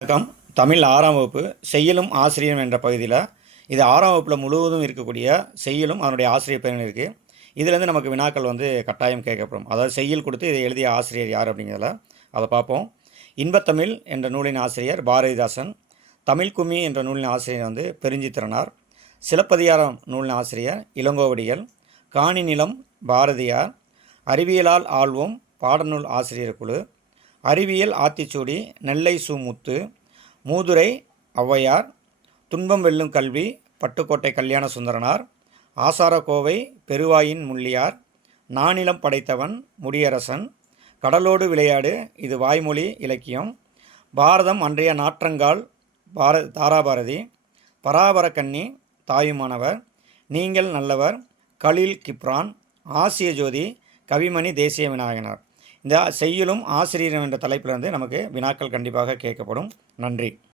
வணக்கம். தமிழ் 6ஆம் வகுப்பு செய்யுளும் ஆசிரியரும் என்ற பகுதியில் இது 6ஆம் வகுப்பில் முழுவதும் இருக்கக்கூடிய செய்யுளும் அதனுடைய ஆசிரியர் பெயரும் இருக்குது. இதுலேருந்து நமக்கு வினாக்கள் கட்டாயம் கேட்கப்படும். அதாவது செய்யுள் கொடுத்து இதை எழுதிய ஆசிரியர் யார் அப்படிங்கிறத அதை பார்ப்போம். இன்பத்தமிழ் என்ற நூலின் ஆசிரியர் பாரதிதாசன். தமிழ் கும்மி என்ற நூலின் ஆசிரியர் பெருஞ்சித்திரனார். சிலப்பதிகாரம் நூலின் ஆசிரியர் இளங்கோவடிகள். காணி நிலம் பாரதியார். அறிவியலால் ஆள்வோம் பாடநூல் ஆசிரியர் குழு. அறிவியல் ஆத்திச்சூடி நெல்லை சு. முத்து. மூதுரை ஔவையார். துன்பம் வெல்லும் கல்வி பட்டுக்கோட்டை கல்யாண சுந்தரனார். ஆசாரக்கோவை பெருவாயின் முள்ளியார். நானிலம் படைத்தவன் முடியரசன். கடலோடு விளையாடு இது வாய்மொழி இலக்கியம். பாரதம் அன்றைய நாற்றங்கால் தாராபாரதி. பராபரக்கண்ணி தாயுமானவர். நீங்கள் நல்லவர் கலீல் கிப்ரான். ஆசிய ஜோதி கவிமணி தேசிய விநாயகனார். இந்த செய்யுளும் ஆசிரியரும் என்ற தலைப்பிலிருந்து நமக்கு வினாக்கள் கண்டிப்பாக கேட்கப்படும். நன்றி.